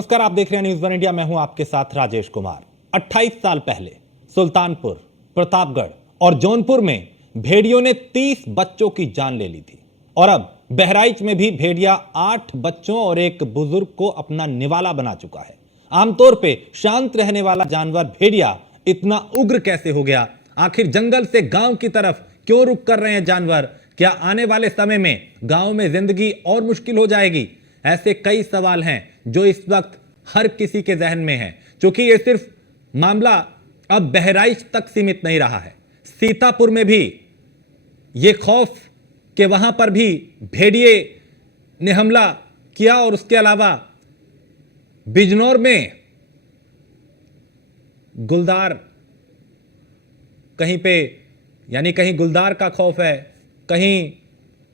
नमस्कार, आप देख रहे हैं न्यूज़ वन इंडिया। मैं हूं आपके साथ राजेश कुमार। 28 साल पहले सुल्तानपुर, प्रतापगढ़ और जौनपुर में भेड़ियों ने 30 बच्चों की जान ले ली थी और अब बहराइच में भी भेड़िया 8 बच्चों और एक बुजुर्ग को अपना निवाला बना चुका है। आमतौर पे शांत रहने वाला जानवर भेड़िया इतना उग्र कैसे हो गया? आखिर जंगल से गांव की तरफ क्यों रुख कर रहे हैं जानवर? क्या आने वाले समय में गांव में जिंदगी और मुश्किल हो जाएगी? ऐसे कई सवाल हैं जो इस वक्त हर किसी के जहन में है, क्योंकि ये सिर्फ मामला अब बहराइच तक सीमित नहीं रहा है। सीतापुर में भी ये खौफ कि वहां पर भी भेड़िए ने हमला किया और उसके अलावा बिजनौर में गुलदार कहीं पे, यानी कहीं गुलदार का खौफ है, कहीं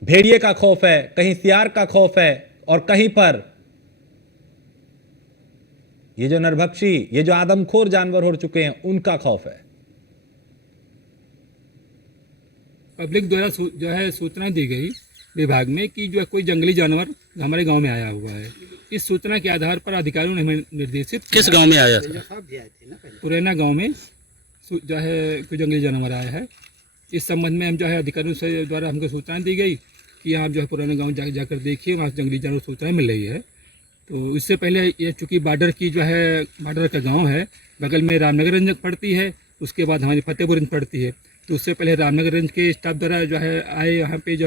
भेड़िए का खौफ है, कहीं सियार का खौफ है और कहीं पर ये जो नरभक्षी, ये जो आदमखोर जानवर हो चुके हैं, उनका खौफ है। पब्लिक द्वारा जो है सूचना दी गई विभाग में कि जो है कोई जंगली जानवर हमारे गांव में आया हुआ है। इस सूचना के आधार पर अधिकारियों ने हमें निर्देशित किस गांव में आया था? पुरैना गांव में जो है कोई जंगली जानवर आया है। इस संबंध में हम जो है अधिकारियों से द्वारा हमको सूचना दी गई कि आप जो है पुराना गांव जाकर देखिए, वहाँ से जंगली जानवर सूचना मिल रही है। तो इससे पहले ये चूँकि बॉर्डर की जो है बॉर्डर का गांव है, बगल में रामनगर रेंज पड़ती है, उसके बाद हमारी फतेहपुर रेंज पड़ती है। तो उससे पहले रामनगर रेंज के स्टाफ द्वारा जो है आए यहाँ पे जो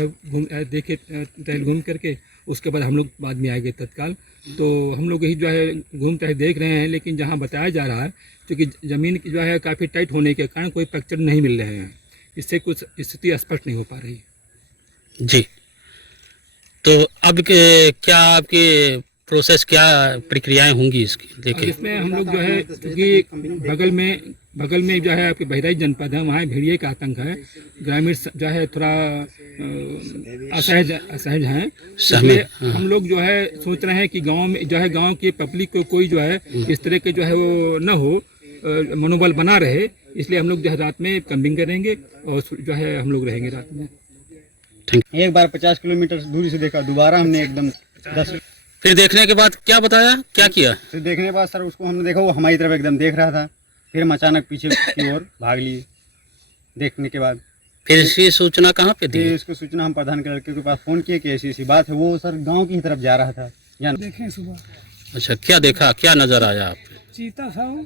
है देखे टहल घूम करके, उसके बाद हम लोग बाद में आए गए तत्काल। तो हम लोग यही जो है घूम टहल देख रहे हैं, लेकिन जहाँ बताया जा रहा है क्योंकि ज़मीन की जो है काफ़ी टाइट होने के कारण कोई फ्रैक्चर नहीं मिल रहे हैं, इससे कुछ स्थिति स्पष्ट नहीं हो पा रही जी। तो अब क्या आपकी प्रोसेस, क्या प्रक्रियाएं होंगी इसकी? देखिए, इसमें हम लोग जो है क्योंकि बगल में जो है आपके बहराइच जनपद है, वहाँ भेड़िए का आतंक है। ग्रामीण जो है थोड़ा असहज हैं, इसलिए हम लोग जो है सोच रहे हैं कि गांव में जो है गांव की पब्लिक को कोई जो है इस तरह के जो है वो न हो, मनोबल बना रहे। इसलिए हम लोग जो है रात में कैंपिंग करेंगे और जो है हम लोग रहेंगे रात में। एक बार 50 किलोमीटर दूरी से देखा, दोबारा हमने एकदम 10। फिर देखने के बाद क्या बताया, क्या किया? फिर देखने के बाद सर उसको हमने देखा, वो हमारी तरफ एकदम देख रहा था। फिर हम अचानक पीछे की ओर भाग लिए। देखने के बाद फिर इसकी सूचना कहाँ पे दी? फिर इसको सूचना हम प्रधान के लड़के के पास फोन किए कि ऐसी ऐसी बात है। वो सर गांव की तरफ जा रहा था। देखें सुबह। अच्छा, क्या देखा, क्या नजर आया आपको? चीता था वो।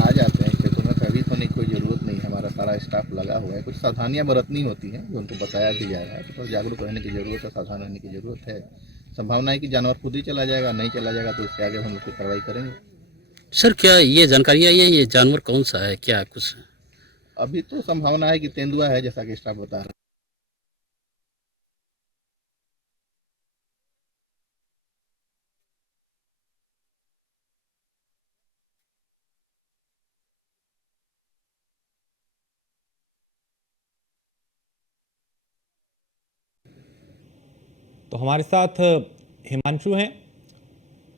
आ जाते हैं खेतों में, अभी तो नहीं, कोई ज़रूरत नहीं। हमारा सारा स्टाफ लगा हुआ है। कुछ सावधानियां बरतनी होती हैं जो उनको बताया भी जा रहा है। तो जागरूक रहने की ज़रूरत है, सावधान रहने की ज़रूरत है। संभावना है कि जानवर खुद ही चला जाएगा, नहीं चला जाएगा तो इसके आगे हम लोग कार्रवाई करेंगे। सर, क्या ये जानकारी आई है, ये जानवर कौन सा है, क्या कुछ? अभी तो संभावना है कि तेंदुआ है, जैसा कि स्टाफ बता रहा है। तो हमारे साथ हिमांशु हैं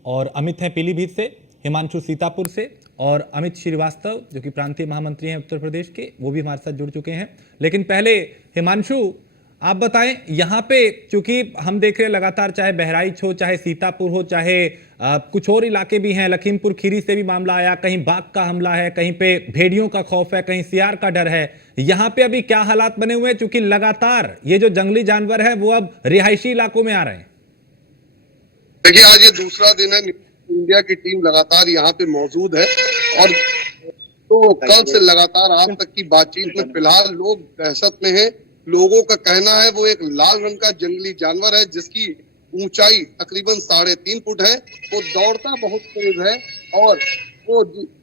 और अमित हैं पीलीभीत से, हिमांशु सीतापुर से और अमित श्रीवास्तव जो कि प्रांतीय महामंत्री हैं उत्तर प्रदेश के, वो भी हमारे साथ जुड़ चुके हैं। लेकिन पहले हिमांशु, आप बताएं, यहाँ पे चूंकि हम देख रहे हैं लगातार, चाहे बहराइच हो, चाहे सीतापुर हो, चाहे कुछ और इलाके भी हैं, लखीमपुर खीरी से भी मामला आया, कहीं बाघ का हमला है, कहीं पे भेड़ियों का खौफ है, कहीं सियार का डर है। यहाँ पे अभी क्या हालात बने हुए हैं, चूंकि लगातार ये जो जंगली जानवर है वो अब रिहायशी इलाकों में आ रहे हैं? देखिए, आज ये दूसरा दिन है, इंडिया की टीम लगातार यहाँ पे मौजूद है और तो कल से लगातार आज तक की बातचीत में फिलहाल लोग दहशत में हैं। लोगों का कहना है वो एक लाल रंग का जंगली जानवर है जिसकी ऊंचाई तकरीबन 3.5 फुट है। वो दौड़ता बहुत तेज है और वो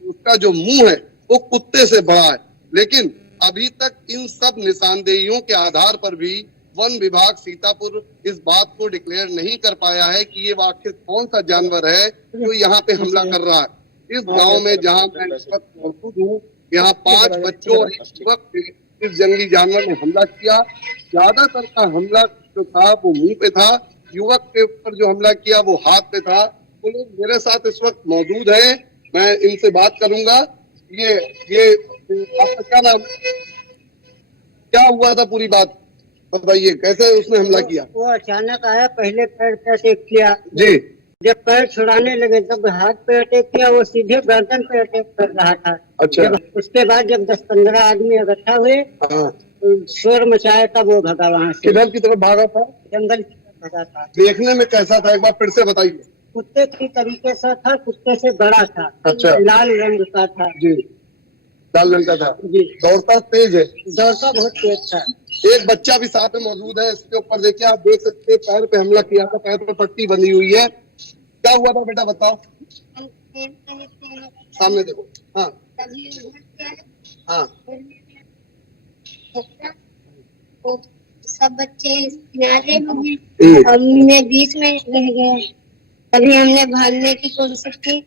उसका जो मुंह है वो कुत्ते से बड़ा है। लेकिन अभी तक इन सब निशानदेहियों के आधार पर भी वन विभाग सीतापुर इस बात को डिक्लेयर नहीं कर पाया है कि ये आखिर कौन सा जानवर है जो यहाँ पे हमला कर रहा है। इस गांव में जहाँ मैं इस वक्त मौजूद हूँ, यहाँ 5 बच्चों और एक युवक पे इस जंगली जानवर ने हमला किया। ज्यादातर का हमला जो था वो मुंह पे था, युवक के ऊपर जो हमला किया वो हाथ पे था। वो लोग मेरे साथ इस वक्त मौजूद हैं, मैं इनसे बात करूंगा। ये आपका क्या नाम, क्या हुआ था, पूरी बात बताइए, कैसे उसने हमला किया? वो अचानक आया, पहले पैर पे अटैक किया जी। जब पैर छुड़ाने लगे तब हाथ पे अटैक किया, वो सीधे गर्दन पे अटैक कर रहा था। अच्छा। जब उसके बाद जब 10-15 आदमी इकट्ठा हुए, हाँ। तो शोर मचाया, तब वो भगा वहाँ से, किधर की तरफ भागा था? जंगल की तरफ भगा था। देखने में कैसा था, एक बार फिर से बताइए। कुत्ते की तरीके से था, कुत्ते से बड़ा था। अच्छा। लाल रंग का था जी, लाल रंग का था जी। दौड़ता तेज है? दौड़ता बहुत तेज था। एक बच्चा भी साथ में मौजूद है, इसके ऊपर देखिए, आप देख सकते हैं पैर पे हमला किया था, पैर पे पट्टी बंधी हुई है। क्या हुआ था बेटा, बताओ। सामने देखो। हाँ हाँ। सब बच्चे किनारे हो गए और मैं बीच में रह गया। तभी हमने भागने की कोशिश की,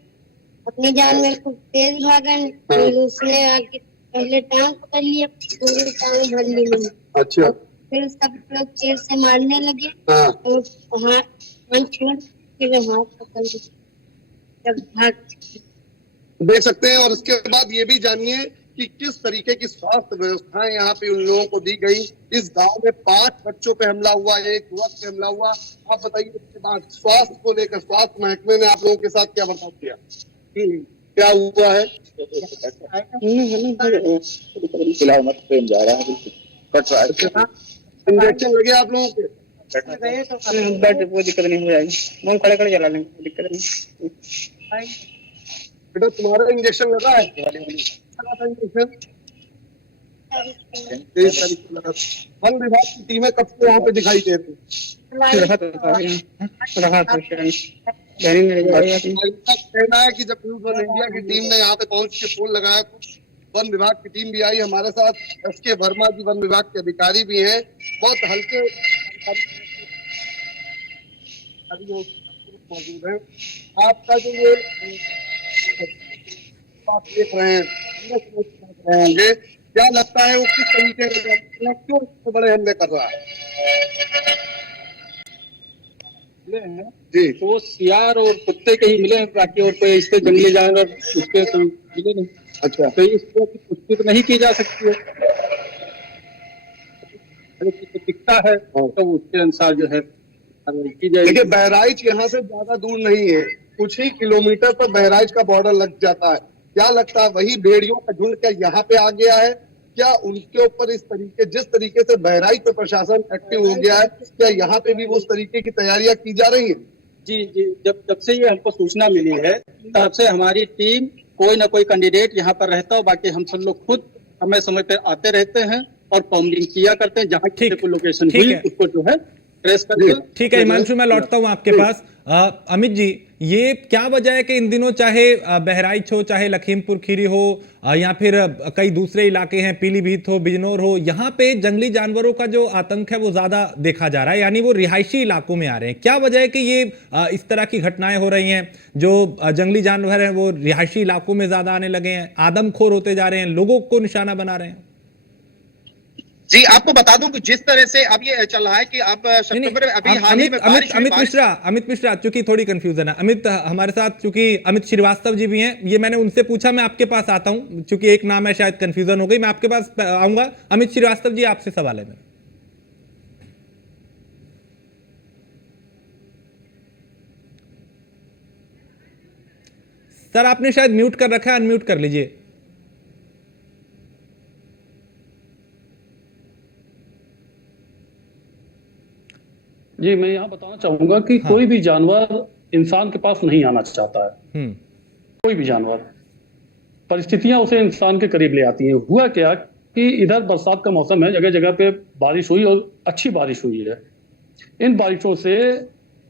अपनी जान में खूब तेज भागा, फिर उसने आके पहले टांग पकड़ लिया, पूरी टांग भर ली मैंने। अच्छा। फिर सब लोग चेर से मारने लगे। हाँ। और हाथ छोड़ फिर हाथ पकड़ लिया, जब भाग। देख सकते हैं। और इसके बाद ये भी जानिए कि किस तरीके की स्वास्थ्य व्यवस्थाएं यहाँ पे उन लोगों को दी गई। इस गांव में 5 बच्चों पे हमला हुआ, 1 युवक पे हमला हुआ। आप बताइए, इसके बाद स्वास्थ्य को लेकर स्वास्थ्य महकमे ने आप लोगों के साथ क्या बर्ताव किया, क्या हुआ है? इंजेक्शन लगे आप लोगों के? वो दिक्कत नहीं हो जाएगी, हम खड़े चला लेंगे, दिक्कत नहीं। बेटा तुम्हारा इंजेक्शन लगा है? इंजेक्शन 23 तारीख को लगा। वन विभाग की टीमें कब से वहाँ पे दिखाई दे रही? कहना है कि जब न्यूज़ वन इंडिया की टीम ने यहाँ पे पहुंच के फोन लगाया तो वन विभाग की टीम भी आई हमारे साथ। SK वर्मा जी वन विभाग के अधिकारी भी हैं, बहुत हल्के मौजूद है। आपका जो ये आप देख रहे होंगे, क्या लगता है वो किस तरीके से, क्यों इतने बड़े हमले कर रहा है? जी, तो सियार और कुत्ते के ही मिले हैं, बाकी और कोई इससे जंगली जानवर उसके तो मिले नहीं। अच्छा। तो इस तरह की पुष्टि तो नहीं की जा सकती है, दिखता है तो उसके अनुसार जो है की जाएगी। देखिए, बहराइच यहाँ से ज्यादा दूर नहीं है, कुछ ही किलोमीटर पर बहराइच का बॉर्डर लग जाता है। क्या लगता है वही भेड़ियों का झुंड क्या यहाँ पे आ गया है? क्या उनके ऊपर इस तरीके, जिस तरीके से बहराइच पे प्रशासन एक्टिव हो गया है, क्या यहाँ पे भी उस तरीके की तैयारियां की जा रही है? जी जी, जब से ये हमको सूचना मिली है तब से हमारी टीम कोई ना कोई कैंडिडेट यहाँ पर रहता है, बाकी हम सब लोग खुद समय समय पर आते रहते हैं और कॉम्बिंग किया करते हैं। जहाँ की लोकेशन हुई उसको जो है ट्रेस करके। ठीक है हिमांशु, मैं लौटता हूँ आपके पास। अमित जी, ये क्या वजह है कि इन दिनों चाहे बहराइच हो, चाहे लखीमपुर खीरी हो, या फिर कई दूसरे इलाके हैं, पीलीभीत हो, बिजनौर हो, यहाँ पे जंगली जानवरों का जो आतंक है वो ज्यादा देखा जा रहा है, यानी वो रिहायशी इलाकों में आ रहे हैं। क्या वजह है कि ये इस तरह की घटनाएं हो रही हैं, जो जंगली जानवर हैं वो रिहायशी इलाकों में ज्यादा आने लगे हैं, आदमखोर होते जा रहे हैं, लोगों को निशाना बना रहे हैं? जी, आपको बता दूं कि जिस तरह से अब ये चल रहा है कि अब सितंबर में अभी हाल ही में अमित मिश्रा, चूंकि थोड़ी कंफ्यूजन है, अमित हमारे साथ, चूंकि अमित श्रीवास्तव जी भी हैं, ये मैंने उनसे पूछा, मैं आपके पास आता हूं, चूंकि एक नाम है शायद कंफ्यूजन हो गई, मैं आपके पास आऊंगा। अमित श्रीवास्तव जी, आपसे सवाल है मेरा। सर आपने शायद म्यूट कर रखा है, अनम्यूट कर लीजिए। जी, मैं यहाँ बताना चाहूंगा कि कोई भी जानवर इंसान के पास नहीं आना चाहता है। कोई भी जानवर, परिस्थितियां उसे इंसान के करीब ले आती हैं। हुआ क्या कि इधर बरसात का मौसम है, जगह जगह पे बारिश हुई और अच्छी बारिश हुई है। इन बारिशों से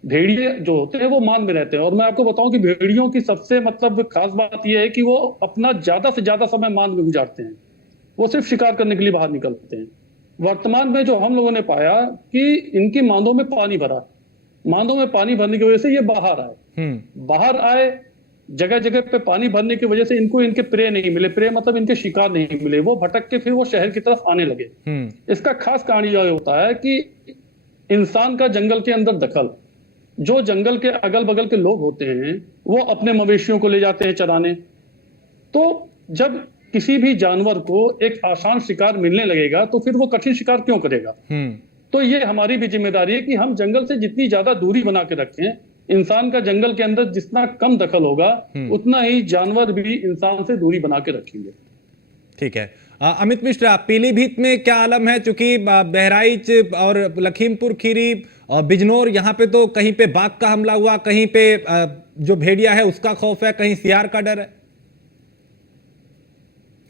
भेड़िए जो होते हैं वो मान में रहते हैं, और मैं आपको बताऊं कि भेड़ियों की सबसे खास बात यह है कि वो अपना ज्यादा से ज्यादा समय मान में गुजारते हैं, वो सिर्फ शिकार करने के लिए बाहर निकलते हैं। वर्तमान में जो हम लोगों ने पाया कि इनकी मांदों में पानी भरा, मांदों में पानी भरने की वजह से ये बाहर आए, जगह जगह पे पानी भरने की वजह से इनको इनके प्रे नहीं मिले, प्रे मतलब इनके शिकार नहीं मिले, वो भटक के फिर वो शहर की तरफ आने लगे। इसका खास कारण यह होता है कि इंसान का जंगल के अंदर दखल, जो जंगल के अगल बगल के लोग होते हैं वो अपने मवेशियों को ले जाते हैं चराने। तो जब किसी भी जानवर को एक आसान शिकार मिलने लगेगा तो फिर वो कठिन शिकार क्यों करेगा? तो ये हमारी भी जिम्मेदारी है कि हम जंगल से जितनी ज्यादा दूरी बना के रखें, इंसान का जंगल के अंदर जितना कम दखल होगा उतना ही जानवर भी इंसान से दूरी बना के रखेंगे। ठीक है। अमित मिश्रा, पीलीभीत में क्या आलम है? चूंकि बहराइच और लखीमपुर खीरी और बिजनौर, यहाँ पे तो कहीं पे बाघ का हमला हुआ, कहीं पे जो भेड़िया है उसका खौफ है, कहीं सियार का डर है।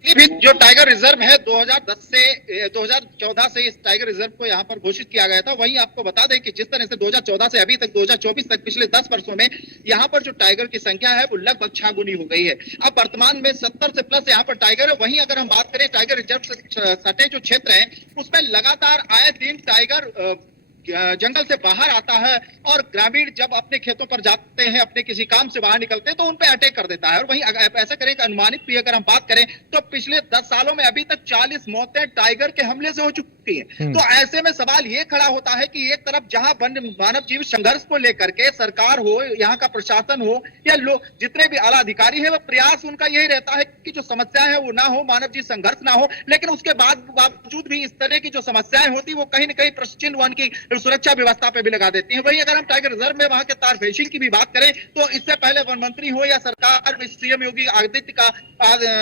पीलीभीत जो टाइगर रिजर्व है 2014 से इस टाइगर रिजर्व को यहाँ पर घोषित किया गया था। वहीं आपको बता दें कि जिस तरह से 2014 से अभी तक 2024 तक पिछले 10 वर्षों में यहाँ पर जो टाइगर की संख्या है वो लगभग 6 गुनी हो गई है। अब वर्तमान में 70 से प्लस यहाँ पर टाइगर है। वहीं अगर हम बात करें टाइगर रिजर्व से सटे जो क्षेत्र है उसमें लगातार आए दिन टाइगर जंगल से बाहर आता है और ग्रामीण जब अपने खेतों पर जाते हैं, अपने किसी काम से बाहर निकलते हैं तो उन पे अटैक कर देता है। और वहीं ऐसा करें कि अनुमानित भी अगर हम बात करें तो पिछले 10 सालों में अभी तक 40 मौतें टाइगर के हमले से हो चुकी हैं। तो ऐसे में सवाल ये खड़ा होता है कि एक तरफ जहां मानव जीव संघर्ष को लेकर के सरकार हो, यहाँ का प्रशासन हो या लोग जितने भी आला अधिकारी है, वो प्रयास उनका यही रहता है कि जो समस्या है वो ना हो, मानव जीव संघर्ष ना हो। लेकिन उसके बावजूद भी इस तरह की जो समस्याएं होती वो कहीं न कहीं प्रश्न चिन्ह वन की सुरक्षा व्यवस्था पे भी लगा देती हैं। वहीं अगर हम टाइगर रिजर्व में वहां के तार फेंसिंग की भी बात करें तो इससे पहले वन मंत्री हो या सरकार में सीएम योगी आदित्य का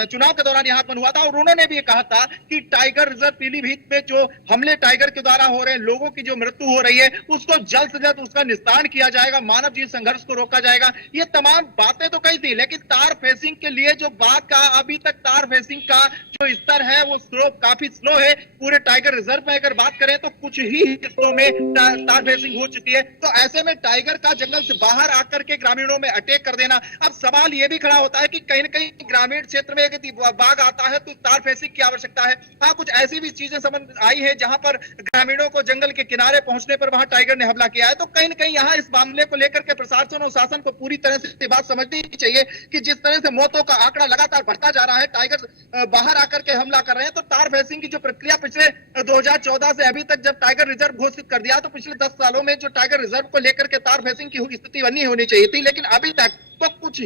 चुनाव के दौरान यहाँ पर हुआ था और उन्होंने भी कहा था कि टाइगर रिजर्व पीलीभीत में जो हमले टाइगर के द्वारा हो रहे हैं, लोगों की जो मृत्यु हो रही है उसको जल्द से जल्द उसका निस्तारण किया जाएगा, मानव जीव संघर्ष को रोका जाएगा। ये तमाम बातें तो कही थी, लेकिन तार फेंसिंग के लिए जो बात का अभी तक तार फेंसिंग का जो स्तर है वो काफी स्लो है। पूरे टाइगर रिजर्व में अगर बात करें तो कुछ ही हिस्सों में तार फेंसिंग हो चुकी है। तो ऐसे में टाइगर का जंगल से बाहर आकर के ग्रामीणों में अटैक कर देना, अब सवाल यह भी खड़ा होता है कि कहीं न कहीं ग्रामीण क्षेत्र में यदि बाघ आता है तो तार फेंसिंग की आवश्यकता है। हाँ, कुछ ऐसी भी चीजें समझ आई है जहां पर ग्रामीणों को जंगल के किनारे पहुंचने पर वहां टाइगर ने हमला किया है। तो कहीं न कहीं यहाँ इस मामले को लेकर के प्रशासन और शासन को पूरी तरह से बात समझनी चाहिए कि जिस तरह से मौतों का आंकड़ा लगातार बढ़ता जा रहा है, टाइगर बाहर आकर के हमला कर रहे हैं, तो तार फेंसिंग की जो प्रक्रिया पिछले 2014 से अभी तक जब टाइगर रिजर्व घोषित कर दिया तो पिछले 10 सालों में जो टाइगर रिजर्व को लेकर के तार फेंसिंग की स्थिति बनी होनी चाहिए थी, लेकिन अभी तक तो कुछ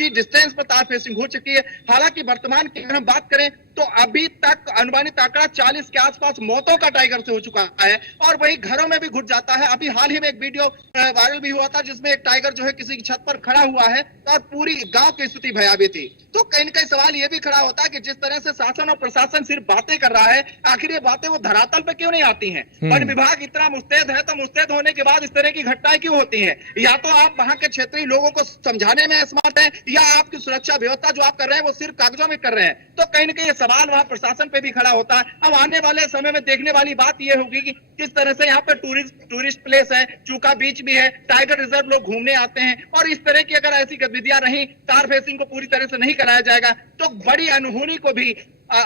ही डिस्टेंस पर तार फेंसिंग हो चुकी है। हालांकि वर्तमान की अगर हम बात करें तो अभी तक अनुमानित आंकड़ा 40 के आसपास मौतों का टाइगर से हो चुका है और वही घरों में भी घुस जाता है। अभी हाल ही में एक वीडियो वायरल भी हुआ था जिसमें एक टाइगर जो है किसी की छत पर खड़ा हुआ है और पूरी गांव की स्थिति भयावह थी। तो कहीं न कहीं सवाल यह भी खड़ा होता है कि जिस तरह से शासन और प्रशासन सिर्फ बातें कर रहा है, आखिर ये बातें वो धरातल पे क्यों नहीं आती हैं? वन विभाग इतना मुस्तैद है तो मुस्तैद होने के बाद इस तरह की घटनाएं क्यों होती हैं? या तो आप वहां के क्षेत्रीय लोगों को समझाने में असमर्थ है या आपकी सुरक्षा व्यवस्था जो आप कर रहे हैं वो सिर्फ कागजों में कर रहे हैं। तो कहीं न कहीं ये सवाल वहां प्रशासन पे भी खड़ा होता है। अब आने वाले समय में देखने वाली बात ये होगी कि किस तरह से यहाँ पर टूरिस्ट प्लेस है, चूका बीच भी है, टाइगर रिजर्व लोग घूमने आते हैं और इस तरह की अगर ऐसी गतिविधियां रही, तार फेंसिंग को पूरी तरह से नहीं कराया जाएगा तो बड़ी अनहोनी को भी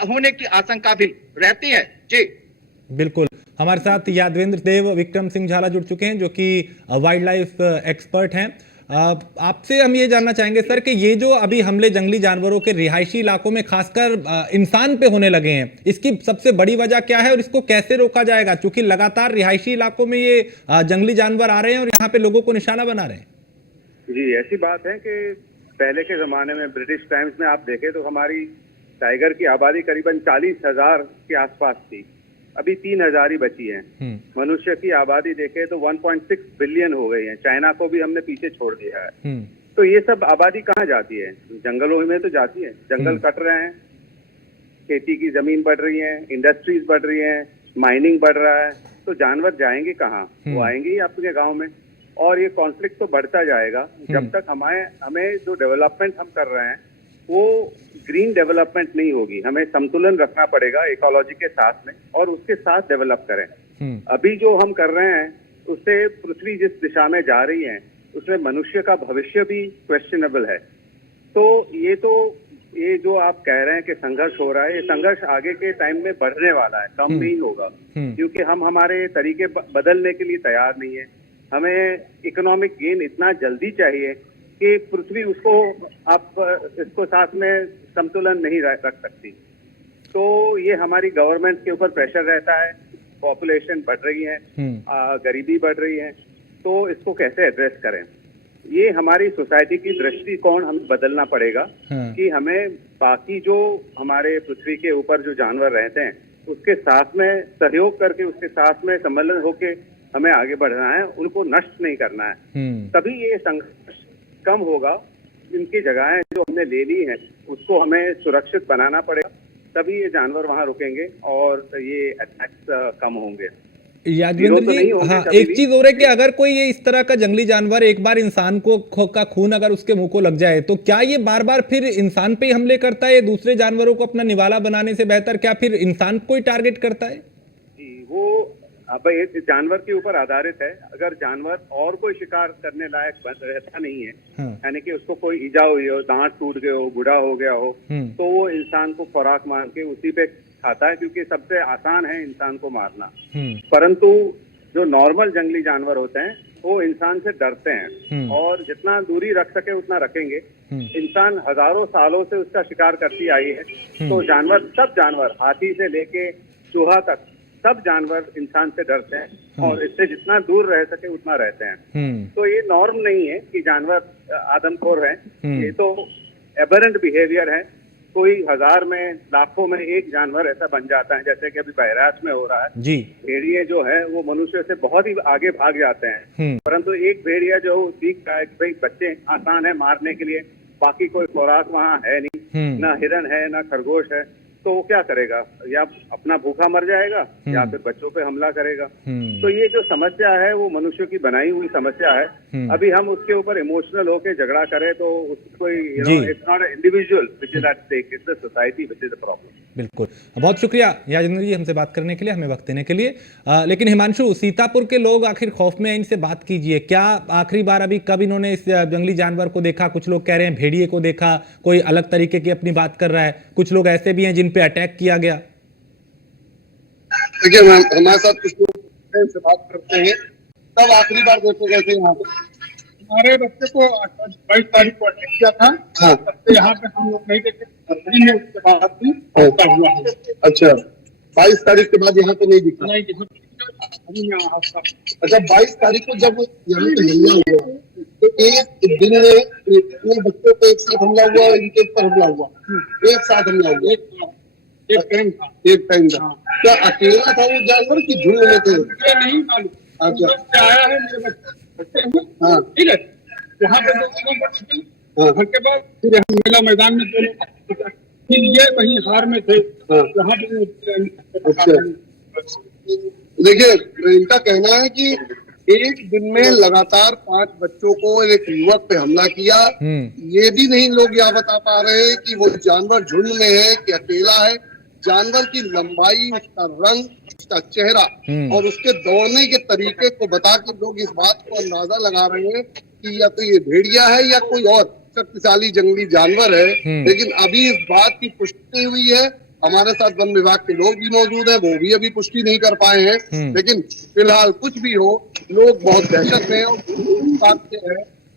होने की आशंका भी रहती है। जी बिल्कुल। हमारे साथ यादवेंद्र देव विक्रम सिंह झाला जुड़ चुके हैं जो कि वाइल्ड लाइफ एक्सपर्ट हैं। आपसे हम ये जानना चाहेंगे सर कि ये जो अभी हमले जंगली जानवरों के रिहायशी इलाकों में खासकर इंसान पे होने लगे हैं, इसकी सबसे बड़ी वजह क्या है और इसको कैसे रोका जाएगा? क्योंकि लगातार रिहायशी इलाकों में ये जंगली जानवर आ रहे हैं और यहाँ पे लोगों को निशाना बना रहे हैं। जी, ऐसी बात है कि पहले के जमाने में ब्रिटिश टाइम्स में आप देखें तो हमारी टाइगर की आबादी करीबन 40,000 के आसपास थी, अभी 3,000 ही बची है। मनुष्य की आबादी देखे तो 1.6 बिलियन हो गई है, चाइना को भी हमने पीछे छोड़ दिया है। तो ये सब आबादी कहाँ जाती है? जंगलों में तो जाती है। जंगल कट रहे हैं, खेती की जमीन बढ़ रही है, इंडस्ट्रीज बढ़ रही है, माइनिंग बढ़ रहा है, तो जानवर जाएंगे कहाँ? वो आएंगे ही आपके गाँव में और ये कॉन्फ्लिक्ट तो बढ़ता जाएगा जब तक हमें जो डेवलपमेंट हम कर रहे हैं वो ग्रीन डेवलपमेंट नहीं होगी। हमें संतुलन रखना पड़ेगा इकोलॉजी के साथ में और उसके साथ डेवलप करें। अभी जो हम कर रहे हैं उससे पृथ्वी जिस दिशा में जा रही है उसमें मनुष्य का भविष्य भी क्वेश्चनेबल है। तो ये जो आप कह रहे हैं कि संघर्ष हो रहा है, ये संघर्ष आगे के टाइम में बढ़ने वाला है, कम नहीं होगा, क्योंकि हम हमारे तरीके बदलने के लिए तैयार नहीं है। हमें इकोनॉमिक गेन इतना जल्दी चाहिए कि पृथ्वी इसको साथ में संतुलन नहीं रख सकती। तो ये हमारी गवर्नमेंट के ऊपर प्रेशर रहता है, पॉपुलेशन बढ़ रही है, गरीबी बढ़ रही है, तो इसको कैसे एड्रेस करें? ये हमारी सोसाइटी की दृष्टिकोण हमें बदलना पड़ेगा कि हमें बाकी जो हमारे पृथ्वी के ऊपर जो जानवर रहते हैं उसके साथ में सहयोग करके, उसके साथ में सम्मिलित होके हमें आगे बढ़ना है, उनको नष्ट नहीं करना है, तभी ये संघर्ष कम होगा। इनकी जगहें जो हमने ले ली हैं उसको हमें सुरक्षित बनाना पड़ेगा, तभी ये जानवर वहाँ रुकेंगे और ये अटैक्स कम होंगे। यादवेंद्र जी, हाँ, एक चीज और है कि अगर कोई ये इस तरह का जंगली जानवर एक बार इंसान का खून अगर उसके मुंह को लग जाए तो क्या ये बार बार फिर इंसान पे ही हमले करता है? दूसरे जानवरों को अपना निवाला बनाने से बेहतर क्या फिर इंसान को ही टारगेट करता है? जी, वो अब ये जानवर के ऊपर आधारित है। अगर जानवर और कोई शिकार करने लायक रहता नहीं है, यानी कि उसको कोई ईजा हुई हो, दांत टूट गए हो, बूढ़ा हो गया हो, तो वो इंसान को खुराक मान के उसी पे खाता है, क्योंकि सबसे आसान है इंसान को मारना। परंतु जो नॉर्मल जंगली जानवर होते हैं वो इंसान से डरते हैं और जितना दूरी रख सके उतना रखेंगे। इंसान हजारों सालों से उसका शिकार करती आई है, तो जानवर, सब जानवर, हाथी से लेके चूहा तक, सब जानवर इंसान से डरते हैं और इससे जितना दूर रह सके उतना रहते हैं। तो ये नॉर्म नहीं है कि जानवर आदमखोर है, ये तो एबरेंट बिहेवियर है। कोई हजार में, लाखों में एक जानवर ऐसा बन जाता है, जैसे कि अभी बहराइच में हो रहा है जी। भेड़िए जो है वो मनुष्य से बहुत ही आगे भाग जाते हैं, परंतु एक भेड़िया जो सीख रहा है कि भाई बच्चे आसान है मारने के लिए, बाकी कोई खुराक वहाँ है नहीं, ना हिरन है ना खरगोश है, तो वो क्या करेगा? या अपना भूखा मर जाएगा या फिर बच्चों पे हमला करेगा। तो ये जो समस्या है वो मनुष्य की बनाई हुई समस्या है। अभी हम उसके ऊपर इमोशनल होके झगड़ा करें तो कोई, it's not individual which is at stake, it's the society which is the problem. बिल्कुल, बहुत शुक्रिया याजेंद्र जी हमसे बात करने के लिए, हमें वक्त देने के लिए। लेकिन हिमांशु, सीतापुर के लोग आखिर खौफ में हैं, इनसे बात कीजिए। क्या आखिरी बार अभी कब इन्होंने इस जंगली जानवर को देखा? कुछ लोग कह रहे हैं भेड़िए को देखा, कोई अलग तरीके की अपनी बात कर रहा है, कुछ लोग ऐसे भी हैं जिन पे अटैक किया गया। देखिए, हमारे साथ कुछ लोग से बात करते हैं, तब आखिरी बार देखे गए थे यहाँ पे। हमारे बच्चे को 22 तारीख को अटैक किया था। हाँ। तब से यहाँ पे हम लोग नहीं देखे, उसके बाद भी हुआ है। अच्छा, 22 तारीख के बाद यहाँ पे नहीं दिखा? नहीं दिखा। अच्छा, 22 तारीख को जब यहाँ पे हमला हुआ तो एक दिन में इतने बच्चों पे एक साथ हमला हुआ, इनके ऊपर हमला हुआ, एक साथ हमला हुआ, एक टाइम था। क्या अकेला था वो जानवर की झुंड में थे? नहीं मालूम। अच्छा, आया है मेरे बच्चे, हाँ ठीक है, यहाँ पे घर के बाद फिर हम मेला मैदान में दोनों, फिर ये वहीं हार में थे, वहाँ पे। देखिए, इनका कहना है कि एक दिन में लगातार 5 बच्चों को एक युवक पे हमला किया। ये भी नहीं लोग यहाँ बता पा रहे हैं कि वो जानवर झुंड में है कि अकेला है। जानवर की लंबाई, उसका रंग, उसका चेहरा और उसके दौड़ने के तरीके को बता के लोग इस बात को अंदाजा लगा रहे हैं कि या तो ये भेड़िया है या कोई और शक्तिशाली जंगली जानवर है। लेकिन अभी इस बात की पुष्टि नहीं हुई है। हमारे साथ वन विभाग के लोग भी मौजूद हैं, वो भी अभी पुष्टि नहीं कर पाए हैं। लेकिन फिलहाल कुछ भी हो, लोग बहुत दहशत में हैं और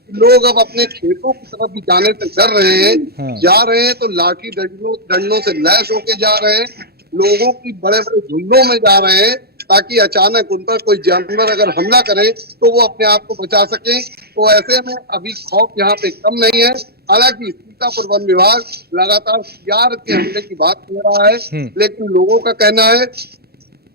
लोग अब अपने खेतों की तरफ भी जाने से डर रहे हैं। जा रहे हैं तो लाठी डंडों से लैस होके जा रहे हैं, लोगों की बड़े बड़े झुंडों में जा रहे हैं, ताकि अचानक उन पर कोई जानवर अगर हमला करे तो वो अपने आप को बचा सके। तो ऐसे में अभी खौफ यहाँ पे कम नहीं है। हालांकि सीतापुर वन विभाग लगातार सियार के हमले की बात कर रहा है, लेकिन लोगों का कहना है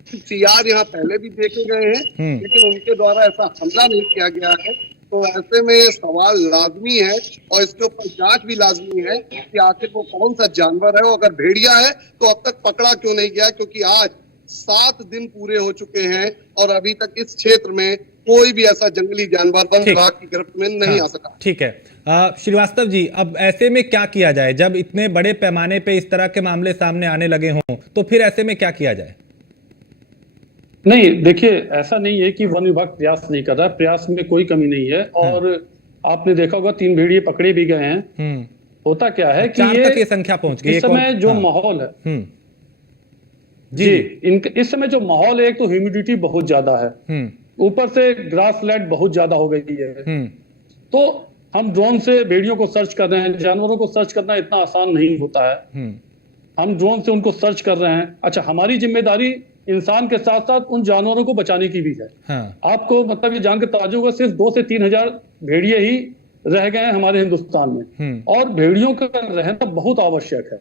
सियार यहाँ पहले भी देखे गए हैं, लेकिन उनके द्वारा ऐसा हमला नहीं किया गया है। तो ऐसे में सवाल लाजमी है और इसके ऊपर जांच भी लाजमी है कि आखिर वो कौन सा जानवर है। वो अगर भेड़िया है तो अब तक पकड़ा क्यों नहीं गया? क्योंकि आज 7 दिन पूरे हो चुके हैं और अभी तक इस क्षेत्र में कोई भी ऐसा जंगली जानवर वन विभाग की गिरफ्त में नहीं आ सका। ठीक है, श्रीवास्तव जी, अब ऐसे में क्या किया जाए? जब इतने बड़े पैमाने पे इस तरह के मामले सामने आने लगे हों तो फिर ऐसे में क्या किया जाए? नहीं, देखिए, ऐसा नहीं है कि वन विभाग प्रयास नहीं कर रहा, प्रयास में कोई कमी नहीं है। और आपने देखा होगा 3 भेड़िए पकड़े भी गए हैं। होता क्या है कि 4 तक ये संख्या पहुंच गई। इस समय जो माहौल है जी, इस समय जो माहौल है, एक तो ह्यूमिडिटी बहुत ज्यादा है, ऊपर से ग्रासलैंड बहुत ज्यादा हो गई है। तो हम ड्रोन से भेड़ियों को सर्च कर रहे हैं। जानवरों को सर्च करना इतना आसान नहीं होता है। हम ड्रोन से उनको सर्च कर रहे हैं। अच्छा, हमारी जिम्मेदारी इंसान के साथ साथ उन जानवरों को बचाने की भी है। आपको मतलब ये जान के ताज्जुब होगा, सिर्फ 2 से 3 हजार भेड़िए ही रह गए हैं हमारे हिंदुस्तान में, और भेड़ियों का रहना बहुत आवश्यक है।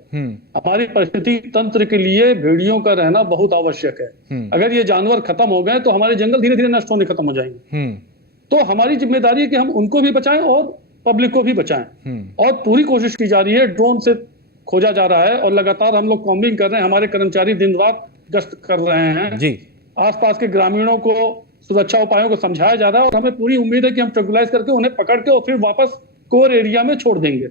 हमारी परिस्थिति तंत्र के लिए भेड़ियों का रहना बहुत आवश्यक है। अगर ये जानवर खत्म हो गए तो हमारे जंगल धीरे धीरे नष्ट होने खत्म हो जाएंगे। तो हमारी जिम्मेदारी है कि हम उनको भी बचाएं और पब्लिक को भी बचाएं। और पूरी कोशिश की जा रही है, ड्रोन से खोजा जा रहा है और लगातार हम लोग कॉम्बिंग कर रहे हैं। हमारे कर्मचारी दिन रात गश्त कर रहे हैं जी। आसपास के ग्रामीणों को सुरक्षा उपायों को समझाया जा रहा है और हमें पूरी उम्मीद है कि हम ट्रैंकुलाइज करके उन्हें पकड़ के और फिर वापस कोर एरिया में छोड़ देंगे।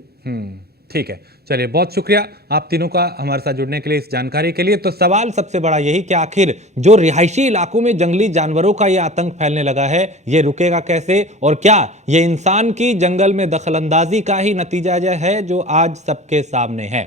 ठीक है, चलिए बहुत शुक्रिया आप तीनों का हमारे साथ जुड़ने के लिए, इस जानकारी के लिए। तो सवाल सबसे बड़ा यही कि आखिर जो रिहायशी इलाकों में जंगली जानवरों का ये आतंक फैलने लगा है, ये रुकेगा कैसे, और क्या ये इंसान की जंगल में दखलंदाजी का ही नतीजा है जो आज सबके सामने है।